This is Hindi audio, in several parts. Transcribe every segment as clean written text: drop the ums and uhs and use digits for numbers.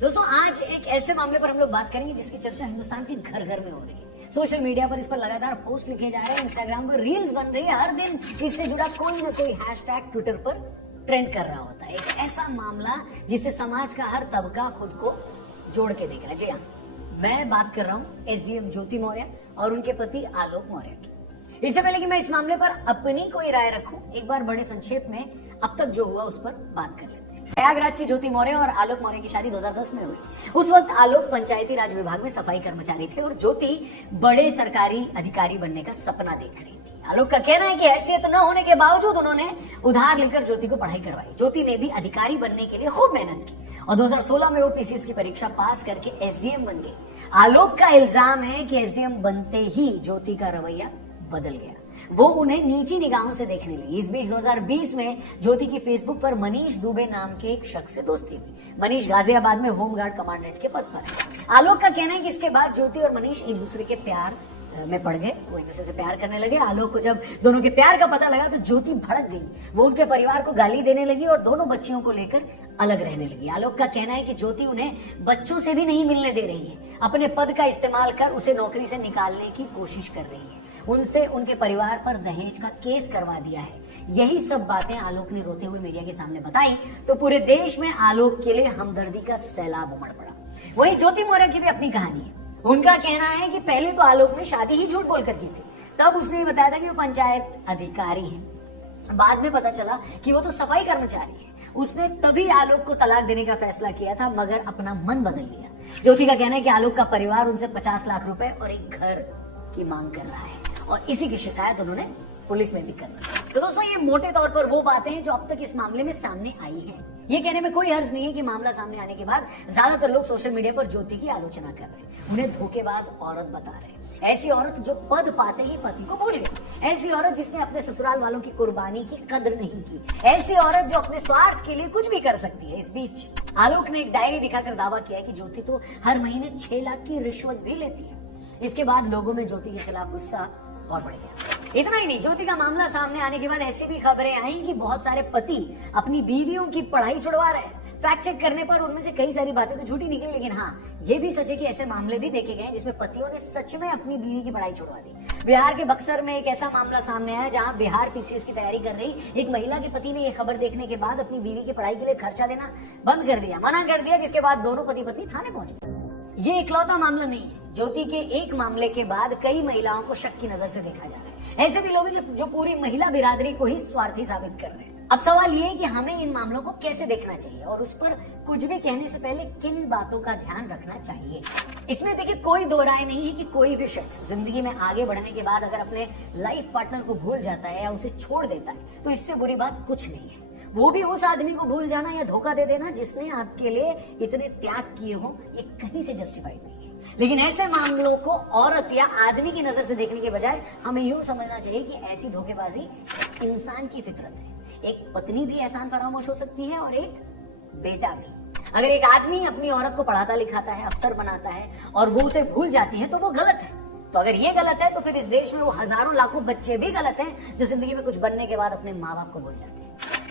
दोस्तों आज एक ऐसे मामले पर हम लोग बात करेंगे जिसकी चर्चा हिंदुस्तान के घर घर में हो रही है। सोशल मीडिया पर इस पर लगातार पोस्ट लिखे जा रहे हैं, इंस्टाग्राम पर रील्स बन रही है, हर दिन इससे जुड़ा कोई ना कोई हैशटैग ट्विटर पर ट्रेंड कर रहा होता है। एक ऐसा मामला जिससे समाज का हर तबका खुद को जोड़ के देख रहा है। जी हाँ, मैं बात कर रहा हूँ एसडीएम ज्योति मौर्य और उनके पति आलोक मौर्य की। इससे पहले कि मैं इस मामले पर अपनी कोई राय रखूं, एक बार बड़े संक्षेप में अब तक जो हुआ उस पर बात कर लेते हैं। प्रयागराज की ज्योति मौर्य और आलोक मौर्य की शादी 2010 में हुई। उस वक्त आलोक पंचायती राज विभाग में सफाई कर्मचारी थे और ज्योति बड़े सरकारी अधिकारी बनने का सपना देख रही थी। आलोक का कहना है कि हैसियत न होने के बावजूद उन्होंने उधार लेकर ज्योति को पढ़ाई करवाई। ज्योति ने भी अधिकारी बनने के लिए खूब मेहनत की और 2016 में वो पीसीएस की परीक्षा पास करके एसडीएम बन गई। आलोक का इल्जाम है कि एसडीएम बनते ही ज्योति का रवैया बदल गया, वो उन्हें नीची निगाहों से देखने लगी। इस बीच 2020 में ज्योति की फेसबुक पर मनीष दुबे नाम के एक शख्स से दोस्ती हुई। मनीष गाजियाबाद में होमगार्ड कमांडेंट के पद पर है। आलोक का कहना है कि इसके बाद ज्योति और मनीष एक दूसरे के प्यार में पड़ गए, वो एक दूसरे से प्यार करने लगे। आलोक को जब दोनों के प्यार का पता लगा तो ज्योति भड़क गई, वो उनके परिवार को गाली देने लगी और दोनों बच्चियों को लेकर अलग रहने लगी। आलोक का कहना है कि ज्योति उन्हें बच्चों से भी नहीं मिलने दे रही है, अपने पद का इस्तेमाल कर उसे नौकरी से निकालने की कोशिश कर रही है, उनसे उनके परिवार पर दहेज का केस करवा दिया है। यही सब बातें आलोक ने रोते हुए मीडिया के सामने बताई तो पूरे देश में आलोक के लिए हमदर्दी का सैलाब उमड़ पड़ा। वहीं ज्योति मौर्य की भी अपनी कहानी है। उनका कहना है कि पहले तो आलोक ने शादी ही झूठ बोलकर की थी, तब उसने बताया था कि वो पंचायत अधिकारी है। बाद में पता चला कि वो तो सफाई कर्मचारी है। उसने तभी आलोक को तलाक देने का फैसला किया था, मगर अपना मन बदल लिया। ज्योति का कहना है कि आलोक का परिवार उनसे 50 लाख रुपए और एक घर की मांग कर रहा है और इसी की शिकायत उन्होंने पुलिस में भी कर दी। तो दोस्तों, ये मोटे तौर पर वो बातें हैं जो अब तक इस मामले में सामने आई हैं। ये कहने में कोई हर्ज नहीं है कि मामला सामने आने के बाद ज्यादातर लोग सोशल मीडिया पर ज्योति की आलोचना कर रहे हैं, उन्हें धोखेबाज औरत बता रहे हैं। ऐसी औरत जो पद पाते ही पति को भूल गई, ऐसी औरत जिसने अपने ससुराल वालों की कुर्बानी की कदर नहीं की, ऐसी औरत जो अपने स्वार्थ के लिए कुछ भी कर सकती है। इस बीच आलोक ने एक डायरी दिखाकर दावा किया है कि ज्योति तो हर महीने 6 लाख की रिश्वत भी लेती है। इसके बाद लोगों में ज्योति के खिलाफ गुस्सा और बढ़ गया। इतना ही नहीं, ज्योति का मामला सामने आने के बाद ऐसी भी खबरें आई कि बहुत सारे पति अपनी बीवियों की पढ़ाई छुड़वा रहे हैं। फैक्ट चेक करने पर उनमें से कई सारी बातें तो झूठी निकली, लेकिन हाँ, ये भी सच है कि ऐसे मामले भी देखे गए जिसमें पतियों ने सच में अपनी बीवी की पढ़ाई छुड़वा दी। बिहार के बक्सर में एक ऐसा मामला सामने आया जहां बिहार पीसीएस की तैयारी कर रही एक महिला के पति ने यह खबर देखने के बाद अपनी बीवी की पढ़ाई के लिए खर्चा देना बंद कर दिया, मना कर दिया, जिसके बाद दोनों पति पत्नी थाने पहुंचे। ये इकलौता मामला नहीं है। ज्योति के एक मामले के बाद कई महिलाओं को शक की नजर से देखा जा रहा है। ऐसे भी लोग हैं जो पूरी महिला बिरादरी को ही स्वार्थी साबित कर रहे हैं। अब सवाल ये है कि हमें इन मामलों को कैसे देखना चाहिए और उस पर कुछ भी कहने से पहले किन बातों का ध्यान रखना चाहिए। इसमें देखिए, कोई दो राय नहीं है कि कोई भी शख्स जिंदगी में आगे बढ़ने के बाद अगर अपने लाइफ पार्टनर को भूल जाता है या उसे छोड़ देता है तो इससे बुरी बात कुछ नहीं है। वो भी उस आदमी को भूल जाना या धोखा दे देना जिसने आपके लिए इतने त्याग किए हो, ये कहीं से जस्टिफाइड नहीं है। लेकिन ऐसे मामलों को औरत या आदमी की नजर से देखने के बजाय हमें यूं समझना चाहिए कि ऐसी धोखेबाजी इंसान की फितरत है। एक पत्नी भी एहसान फरामोश हो सकती है और एक बेटा भी। अगर एक आदमी अपनी औरत को पढ़ाता लिखाता है, अफसर बनाता है और वो उसे भूल जाती है तो वो गलत है। तो अगर ये गलत है तो फिर इस देश में वो हजारों लाखों बच्चे भी गलत हैं जो जिंदगी में कुछ बनने के बाद अपने माँ बाप को भूल जाते हैं।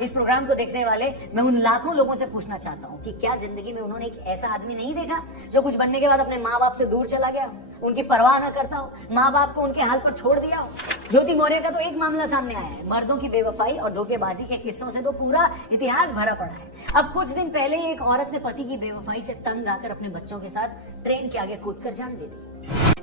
इस प्रोग्राम को देखने वाले मैं उन लाखों लोगों से पूछना चाहता हूँ कि क्या जिंदगी में उन्होंने एक ऐसा आदमी नहीं देखा जो कुछ बनने के बाद अपने माँ बाप से दूर चला गया, उनकी परवाह न करता हो, माँ बाप को उनके हाल पर छोड़ दिया हो। ज्योति मौर्य का तो एक मामला सामने आया है। मर्दों की बेवफाई और धोखेबाजी के किस्सों से तो पूरा इतिहास भरा पड़ा है। अब कुछ दिन पहले एक औरत ने पति की बेवफाई से तंग आकर अपने बच्चों के साथ ट्रेन के आगे कूदकर जान दे दी।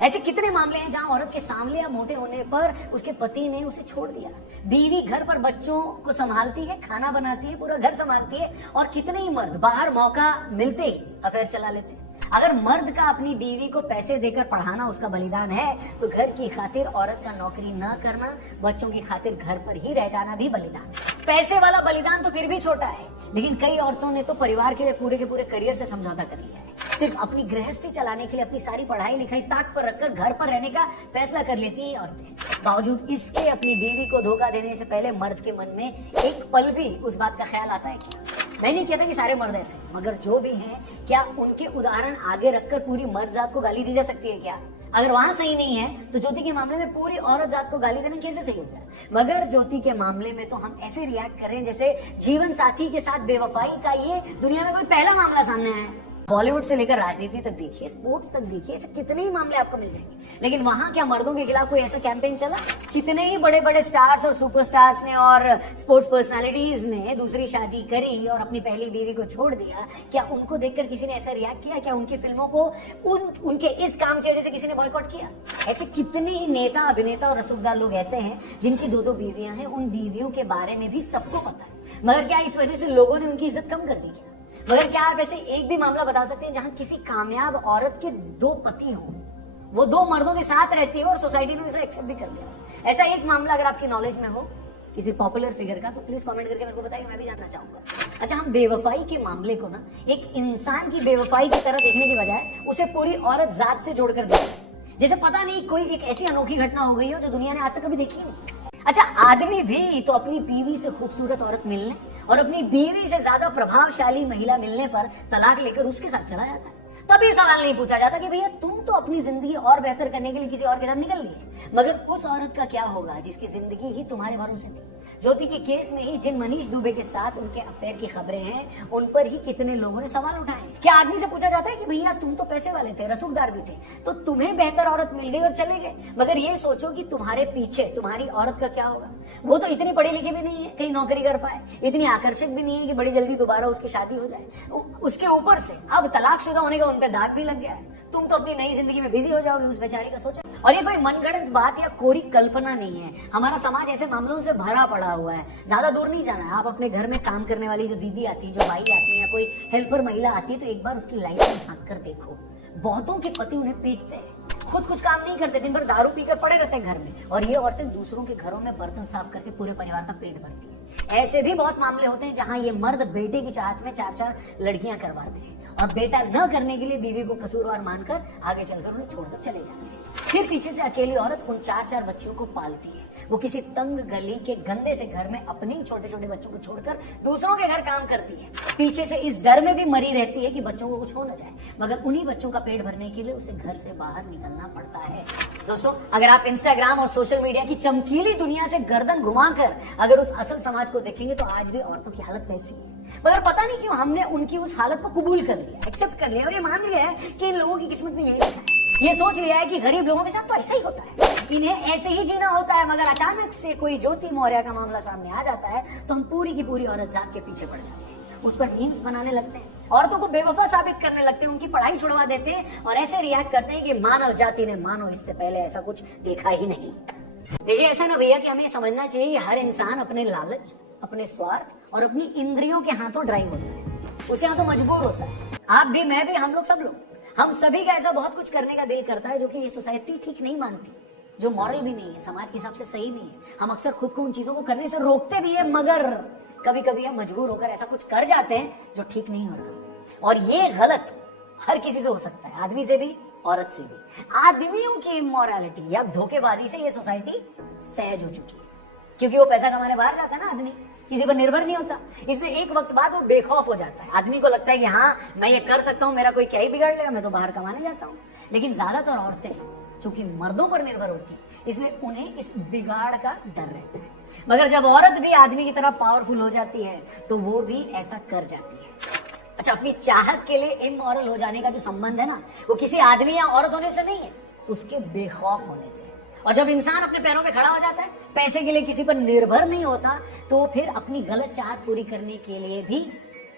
ऐसे कितने मामले हैं जहां औरत के सांवले या मोटे होने पर उसके पति ने उसे छोड़ दिया। बीवी घर पर बच्चों को संभालती है, खाना बनाती है, पूरा घर संभालती है और कितने ही मर्द बाहर मौका मिलते ही अफेयर चला लेते हैं। अगर मर्द का अपनी बीवी को पैसे देकर पढ़ाना उसका बलिदान है तो घर की खातिर औरत का नौकरी न करना, बच्चों की खातिर घर पर ही रह जाना भी बलिदान है। पैसे वाला बलिदान तो फिर भी छोटा है, लेकिन कई औरतों ने तो परिवार के लिए पूरे के पूरे करियर से समझौता कर लिया है। सिर्फ अपनी गृहस्थी चलाने के लिए अपनी सारी पढ़ाई लिखाई ताक पर रखकर घर पर रहने का फैसला कर लेती हैं औरतें। बावजूद इसके अपनी बीवी को धोखा देने से पहले मर्द के मन में एक पल भी उस बात का ख्याल आता है क्या? मैं नहीं कहता कि सारे मर्द ऐसे, मगर जो भी हैं, क्या उनके उदाहरण आगे रखकर पूरी मर्द जात को गाली दी जा सकती है क्या? अगर वहां सही नहीं है तो ज्योति के मामले में पूरी औरत जात को गाली देना कैसे सही होता है? मगर ज्योति के मामले में तो हम ऐसे रिएक्ट कर रहे हैं जैसे जीवन साथी के साथ बेवफाई का ये दुनिया में कोई पहला मामला सामने आया है। बॉलीवुड से लेकर राजनीति तक देखिए, स्पोर्ट्स तक देखिए, ऐसे कितने ही मामले आपको मिल जाएंगे। लेकिन वहां क्या मर्दों के खिलाफ कोई ऐसा कैंपेन चला? कितने ही बड़े बड़े स्टार्स और सुपरस्टार्स ने और स्पोर्ट्स पर्सनालिटीज ने दूसरी शादी करी और अपनी पहली बीवी को छोड़ दिया। क्या उनको देखकर किसी ने ऐसा रिएक्ट किया? क्या उनकी फिल्मों को उनके इस काम की वजह से किसी ने बॉयकॉट किया? ऐसे कितने ही नेता, अभिनेता और रसूखदार लोग ऐसे हैं जिनकी 2-2 बीवियां हैं। उन बीवियों के बारे में भी सबको पता है, मगर क्या इस वजह से लोगों ने उनकी इज्जत कम कर दी क्या? मगर क्या आप ऐसे एक भी मामला बता सकते हैं जहां किसी कामयाब औरत के 2 पति हों, वो 2 मर्दों के साथ रहती हो और सोसाइटी ने उसे एक्सेप्ट भी कर लिया? ऐसा एक मामला अगर आपकी नॉलेज में हो किसी पॉपुलर फिगर का, तो प्लीज कमेंट करके मेरे को बताइए, मैं भी जानना चाहूंगा। अच्छा, हम बेवफाई के मामले को ना एक इंसान की बेवफाई की तरह देखने की बजाय उसे पूरी औरत जात से जोड़कर देखते हैं, जैसे पता नहीं कोई एक ऐसी अनोखी घटना हो गई हो जो दुनिया ने आज तक कभी देखी नहीं। अच्छा, आदमी भी तो अपनी बीवी से खूबसूरत औरत मिलने और अपनी बीवी से ज्यादा प्रभावशाली महिला मिलने पर तलाक लेकर उसके साथ चला जाता है। तभी सवाल नहीं पूछा जाता कि भैया तुम तो अपनी जिंदगी और बेहतर करने के लिए किसी और के साथ निकल लिए, मगर उस औरत का क्या होगा जिसकी जिंदगी ही तुम्हारे भरोसे थी? ज्योति के केस में ही जिन मनीष दुबे के साथ उनके अफेयर की खबरें हैं, उन पर ही कितने लोगों ने सवाल उठाए। क्या आदमी से पूछा जाता है कि भैया तुम तो पैसे वाले थे, रसूखदार भी थे, तो तुम्हें बेहतर औरत मिल गई और चले गए, मगर ये सोचो कि तुम्हारे पीछे तुम्हारी औरत का क्या होगा? वो तो इतनी पढ़ी लिखी भी नहीं है कहीं नौकरी कर पाए, इतनी आकर्षक भी नहीं है कि बड़ी जल्दी दोबारा उसकी शादी हो जाए। उसके ऊपर से अब तलाकशुदा होने का उन पे दाग भी लग गया है। तुम तो अपनी नई जिंदगी में बिजी हो जाओगे, उस बेचारी का सोचा। और ये कोई मनगढ़ंत बात या कोरी कल्पना नहीं है, हमारा समाज ऐसे मामलों से भरा पड़ा हुआ है। ज्यादा दूर नहीं जाना है, आप अपने घर में काम करने वाली जो दीदी आती है, जो बाई आती है, या कोई हेल्पर महिला आती है, तो एक बार उसकी लाइफ में झांक कर देखो। बहुतों के पति उन्हें पीटते हैं, खुद कुछ काम नहीं करते, दिन भर दारू पीकर पड़े रहते हैं घर में, और ये औरतें दूसरों के घरों में बर्तन साफ करके पूरे परिवार का पेट भरती है। ऐसे भी बहुत मामले होते हैं जहां ये मर्द बेटे की चाहत में 4-4 लड़कियां करवाते हैं और बेटा न करने के लिए बीवी को कसूरवार मानकर आगे चलकर उन्हें छोड़कर चले जाते हैं। फिर पीछे से अकेली औरत उन 4-4 बच्चियों को पालती है। वो किसी तंग गली के गंदे से घर में अपने छोटे छोटे बच्चों को छोड़कर दूसरों के घर काम करती है, पीछे से इस डर में भी मरी रहती है कि बच्चों को कुछ हो न जाए, मगर उन्हीं बच्चों का पेट भरने के लिए उसे घर से बाहर निकलना पड़ता है। दोस्तों, अगर आप इंस्टाग्राम और सोशल मीडिया की चमकीली दुनिया से गर्दन घुमाकर अगर उस असल समाज को देखेंगे तो आज भी औरतों की हालत वैसी है, मगर पता नहीं क्यों हमने उनकी उस हालत को कबूल कर लिया, एक्सेप्ट कर लिया और ये मान लिया है कि इन लोगों की किस्मत में यही लिखा है। ये सोच लिया है कि गरीब लोगों के साथ तो ऐसा ही होता है, इन्हें ऐसे ही जीना होता है। मगर अचानक से कोई ज्योति मौर्य का मामला सामने आ जाता है तो हम पूरी की पूरी औरत जात के पीछे पड़ जाते हैं, उस पर मीम्स बनाने लगते हैं, औरतों को बेवफा साबित करने लगते हैं, उनकी पढ़ाई छुड़वा देते हैं और ऐसे रिएक्ट करते हैं कि मानव जाति ने मानो इससे पहले ऐसा कुछ देखा ही नहीं। देखिए, ऐसा ना भैया कि हमें समझना चाहिए कि हर इंसान अपने लालच, अपने स्वार्थ और अपनी इंद्रियों के हाथों ड्राइव होता है, उसके हाथों मजबूर होता है। आप भी, मैं भी, हम लोग, सब लोग, हम सभी का ऐसा बहुत कुछ करने का दिल करता है जो कि ये सोसाइटी ठीक नहीं मानती, जो मॉरल भी नहीं है, समाज के हिसाब से सही नहीं है। हम अक्सर खुद को उन चीजों को करने से रोकते भी है, मगर कभी कभी हम मजबूर होकर ऐसा कुछ कर जाते हैं जो ठीक नहीं होता। और ये गलत हर किसी से हो सकता है, आदमी से भी, औरत से भी। आदमियों की इमोरलिटी या धोखेबाजी से ये सोसाइटी सहज हो चुकी है, क्योंकि वो पैसा कमाने बाहर जाता है ना, आदमी किसी पर निर्भर नहीं होता, इसलिए एक वक्त बाद वो बेखौफ हो जाता है। आदमी को लगता है कि हाँ, मैं ये कर सकता हूँ, मेरा कोई क्या ही बिगाड़ लेगा, मैं तो बाहर कमाने जाता हूँ। लेकिन ज्यादातर औरतें चूंकि मर्दों पर निर्भर होती है, इसलिए उन्हें इस बिगाड़ का डर रहता है। मगर जब औरत भी आदमी की तरह पावरफुल हो जाती है तो वो भी ऐसा कर जाती है। अच्छा, अपनी चाहत के लिए इमोरल हो जाने का जो संबंध है ना, वो किसी आदमी या औरत होने से नहीं है, उसके बेखौफ होने से। और जब इंसान अपने पैरों पे खड़ा हो जाता है, पैसे के लिए किसी पर निर्भर नहीं होता, तो फिर अपनी गलत चाहत पूरी करने के लिए भी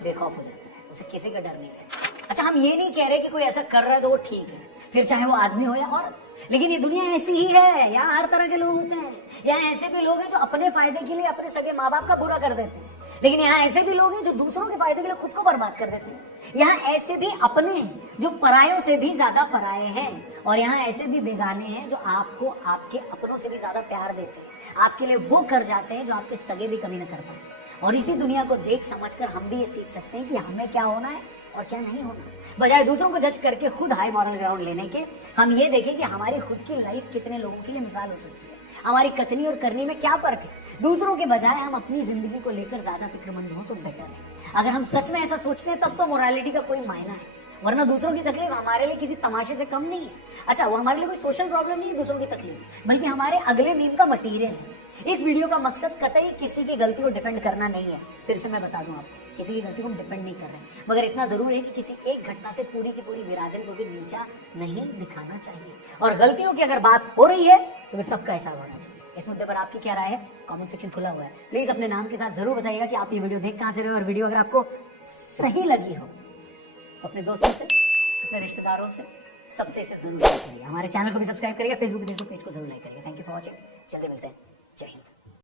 बेखौफ हो जाता है, उसे किसी का डर नहीं रहता। अच्छा, हम ये नहीं कह रहे कि कोई ऐसा कर रहा है तो वो ठीक है, फिर चाहे वो आदमी हो या औरत, लेकिन ये दुनिया ऐसी ही है, यहाँ हर तरह के लोग होते हैं। यहाँ ऐसे भी लोग हैं जो अपने फायदे के लिए अपने सगे माँ बाप का बुरा कर देते हैं, लेकिन यहाँ ऐसे भी लोग हैं जो दूसरों के फायदे के लिए खुद को बर्बाद कर देते हैं। यहाँ ऐसे भी अपने हैं जो परायों से भी ज्यादा पराये हैं, और यहाँ ऐसे भी बेगाने हैं जो आपको आपके अपनों से भी ज्यादा प्यार देते हैं, आपके लिए वो कर जाते हैं जो आपके सगे भी कभी न कर पाए। और इसी दुनिया को देख समझकर हम भी ये सीख सकते हैं कि हमें क्या होना है और क्या नहीं होना। बजाय दूसरों को जज करके खुद हाई मॉरल ग्राउंड लेने के, हम ये देखें कि हमारी खुद की लाइफ कितने लोगों के लिए मिसाल हो सकती है, हमारी कथनी और करनी में क्या फर्क है। दूसरों के बजाय हम अपनी जिंदगी को लेकर ज्यादा फिक्रमंद हो तो बेटर है। अगर हम सच में ऐसा सोचते हैं तब तो मोरालिटी का कोई मायना है, वरना दूसरों की तकलीफ हमारे लिए किसी तमाशे से कम नहीं है। अच्छा, वो हमारे लिए कोई सोशल प्रॉब्लम नहीं है दूसरों की तकलीफ, बल्कि हमारे अगले मीम का मटीरियल है। इस वीडियो का मकसद कतई किसी की गलती को डिफेंड करना नहीं है। फिर से मैं बता दूं आपको, किसी की गलती को हम डिफेंड नहीं कर रहे हैं, मगर इतना जरूर है कि किसी एक घटना से पूरी की पूरी बिरादरी को भी नीचा नहीं दिखाना चाहिए। और गलतियों की अगर बात हो रही है तो फिर सबका हिसाब होना चाहिए। इस मुद्दे पर आपकी क्या राय है? कमेंट सेक्शन खुला हुआ है, प्लीज अपने नाम के साथ जरूर बताइएगा कि आप ये वीडियो देख कहां से रहे हो, और वीडियो अगर आपको सही लगी हो तो अपने दोस्तों से, अपने रिश्तेदारों से, सबसे इसे जरूर शेयर करिए। हमारे चैनल को भी सब्सक्राइब करिएगा, फेसबुक पेज को जरूर लाइक करिएगा। थैंक यू फॉर वॉचिंग, जल्दी मिलते हैं, जय हिंद।